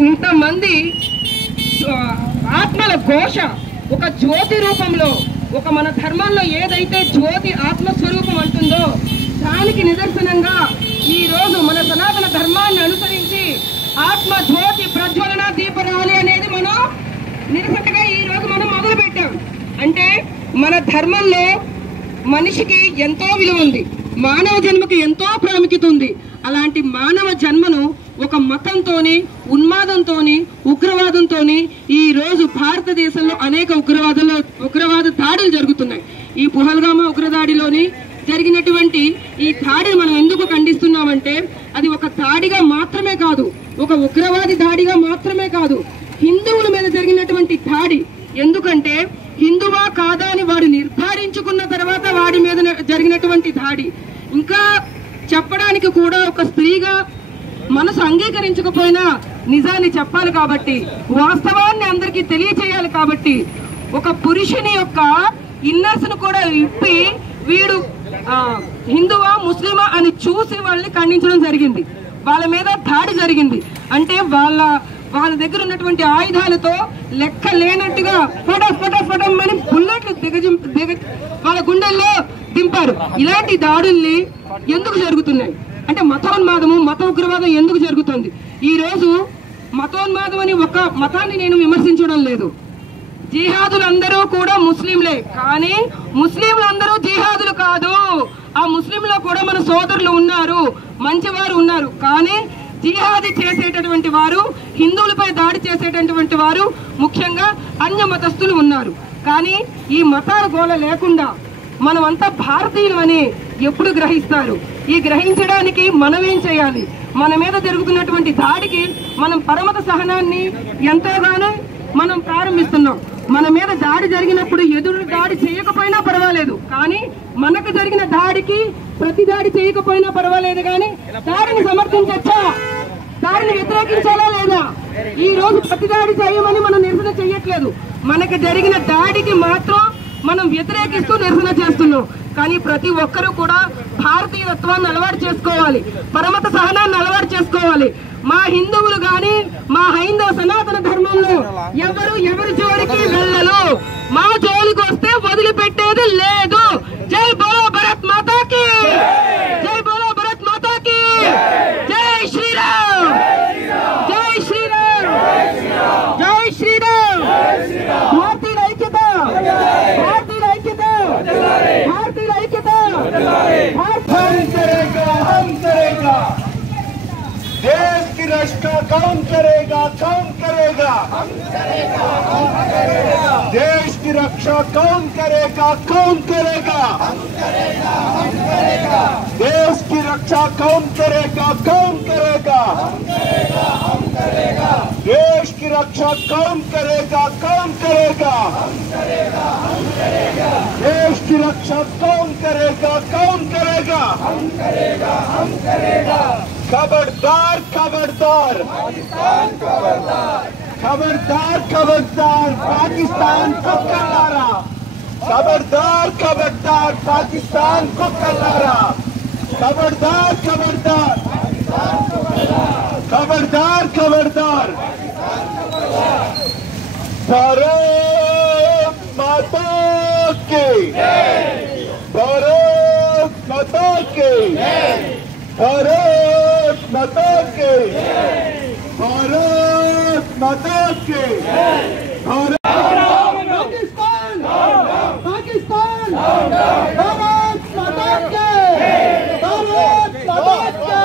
ఇంతమంది ఆత్మల ఘోష ఒక జ్యోతి రూపంలో, ఒక మన ధర్మంలో ఏదైతే జ్యోతి ఆత్మస్వరూపం అంటుందో దానికి నిదర్శనంగా ఈ రోజు మన సనాతన ధర్మాన్ని అనుసరించి ఆత్మ జ్యోతి ప్రజ్వలన దీపరాలి అనేది మనం నిరసనగా ఈ రోజు మనం మొదలు పెట్టాం. అంటే మన ధర్మంలో మనిషికి ఎంతో విలువ ఉంది, మానవ జన్మకి ఎంతో ప్రాముఖ్యత ఉంది. అలాంటి మానవ జన్మను ఒక మతంతోని, ఉన్మాదంతోని, ఉగ్రవాదంతోని ఈ రోజు భారతదేశంలో అనేక ఉగ్రవాద దాడులు జరుగుతున్నాయి. ఈ పుహల్గామా ఉగ్రదాడిలోని జరిగినటువంటి ఈ దాడిని మనం ఎందుకు ఖండిస్తున్నామంటే అది ఒక దాడిగా మాత్రమే కాదు, ఒక ఉగ్రవాది దాడిగా మాత్రమే కాదు, హిందువుల మీద జరిగినటువంటి దాడి. ఎందుకంటే హిందువా కాదా అని వాడు నిర్ధారించుకున్న తర్వాత వాడి మీద జరిగినటువంటి దాడి. ఇంకా చెప్పడానికి కూడా ఒక స్త్రీగా మనసు అంగీకరించకపోయినా నిజాన్ని చెప్పాలి కాబట్టి, వాస్తవాన్ని అందరికీ తెలియచేయాలి కాబట్టి ఒక పురుషుని యొక్క ఇన్నర్స్ ను కూడా ఇప్పి వీడు హిందువా ముస్లిమా అని చూసి వాళ్ళని ఖండించడం జరిగింది. వాళ్ళ మీద దాడి జరిగింది. అంటే వాళ్ళ దగ్గర ఉన్నటువంటి ఆయుధాలతో లెక్క లేనట్టుగా ఫటమని బుల్లెట్లు వాళ్ళ గుండెల్లో దింపారు. ఇలాంటి దాడుల్ని ఎందుకు జరుగుతున్నాయి అంటే మతోన్మాదము, మత ఉగ్రవాదం ఎందుకు జరుగుతుంది? ఈ రోజు మతోన్మాదం అని ఒక మతాన్ని నేను విమర్శించడం లేదు. జిహాదులందరూ కూడా ముస్లింలే, కానీ ముస్లింలందరూ జిహాదులు కాదు. ఆ ముస్లింలో కూడా మన సోదరులు ఉన్నారు, మంచివారు ఉన్నారు. కానీ జిహాది చేసేటటువంటి వారు, హిందువులపై దాడి చేసేటటువంటి వారు, ముఖ్యంగా అన్య మతస్థులు ఉన్నారు. కానీ ఈ మతాల గోల లేకుండా మనమంతా భారతీయులమని ఎప్పుడు గ్రహిస్తారు? ఈ గ్రహించడానికి మనం ఏం చేయాలి? మన మీద జరుగుతున్నటువంటి దాడికి మనం పరమత సహనాన్ని ఎంతోగానో మనం ప్రారంభిస్తున్నాం. మన మీద దాడి జరిగినప్పుడు ఎదురు దాడి చేయకపోయినా పర్వాలేదు, కానీ మనకు జరిగిన దాడికి ప్రతి దాడి చేయకపోయినా పర్వాలేదు, కానీ దాడిని సమర్థించచ్చా, దాడిని వ్యతిరేకించాలా లేదా? ఈ రోజు ప్రతి దాడి చేయమని మనం నిరసన చేయట్లేదు. మనకు జరిగిన దాడికి మాత్రం మనం వ్యతిరేకిస్తూ నిరసన చేస్తున్నాం. కానీ ప్రతి ఒక్కరూ కూడా భారతీయత్వాన్ని అలవాటు చేసుకోవాలి, పరమత సహనాన్ని అలవాటు చేసుకోవాలి. మా హిందువులు గాని, మా హైందవ సనాతన ధర్మంలో ఎవరి జోలికి వెళ్ళలు. మా జోలికి వస్తే వదిలిపెట్టేది లేదు. జై బోలో భరత్ మాతాకి, జై బోలో భరత్ మాతాకి, జై శ్రీరామ్, జై శ్రీరామ్, జై శ్రీరామ్. భారతీయుల ఐక్యత, భారతీయుల ఐక్యత, భారతీయుల ఐక్యత. हम करेगा देश की रक्षा कौन करेगा, कौन करेगा, देश की रक्षा कौन करेगा, कौन करेगा, देश की रक्षा कौन करेगा, कौन करेगा, देश की रक्षा कौन करेगा, कौन करेगा, देश की रक्षा कौन करेगा, कौन करेगा, खबरदार खबरदार खबरदार खबरदार पाकिस्तान को कल्लारा, खबरदार खबरदार पाकिस्तान को कल्लारा, खबरदार खबरदार खबरदार खबरदार। भारत माता की, भारत माता की, भारत माता के, भारत माता के, पाकिस्तान, पाकिस्तान, भारत माता के, भारत माता के।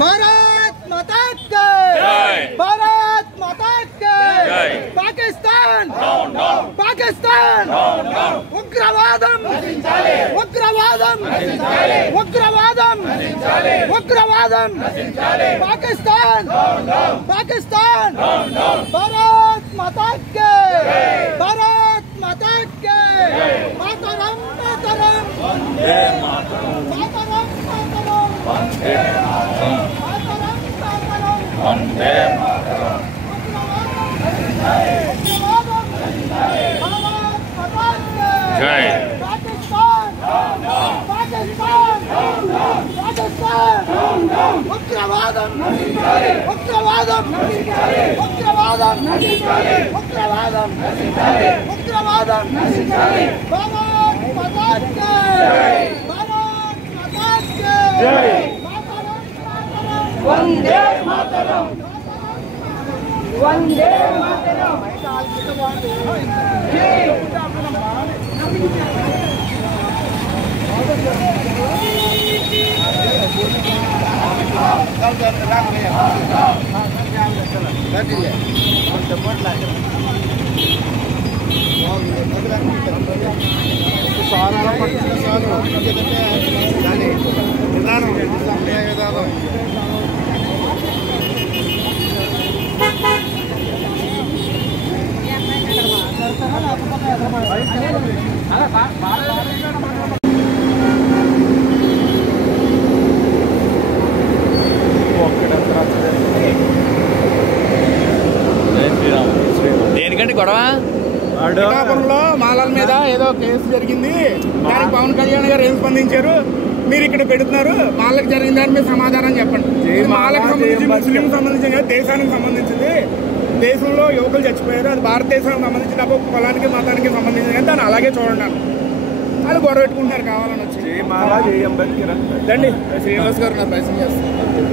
भारत माता के, भारत माता के, पाकिस्तान, पाकिस्तान, ఉగ్రవాదం ఉగ్రవాదం ఉగ్రవాదం ఉగ్రవాదం పాకిస్తాన్ పాకిస్తాన్ భారత్ మాతా కే భారత్ మాతా కే మాతరం మాతరం వందే మాతరం మాతరం మాతరం వందే మాతరం మాతరం మాతరం వందే మాతరం జై పాకిస్తాన్ పాకిస్తాన్ పాకిస్తాన్ ఉగ్రవాదం ఉగ్రవాదం ఉగ్రవాదం ఉగ్రవాదం ఉగ్రవాదం భారత్ మాతా కే భారత్ మాతా కే వందే మాతరం వందే మాతరం దేనికంటే గొడవ పిఠాపురంలో మాలల మీద ఏదో కేసు జరిగింది. దానికి పవన్ కళ్యాణ్ గారు ఏం స్పందించారు? మీరు ఇక్కడ పెడుతున్నారు, మాలకు జరిగిన దాని మీద సమాధానం చెప్పండి. మాలకు సంబంధించి ముస్లిం సంబంధించిన దేశానికి సంబంధించింది. దేశంలో యువకులు చచ్చిపోయారు, అది భారతదేశానికి సంబంధించిన కులానికి మతానికి సంబంధించిన దాన్ని అలాగే చూడండి. వాళ్ళు గొడవ పెట్టుకుంటున్నారు కావాలని వచ్చి. శ్రీనివాస్ గారు నా ప్రశ్న చేస్తారు.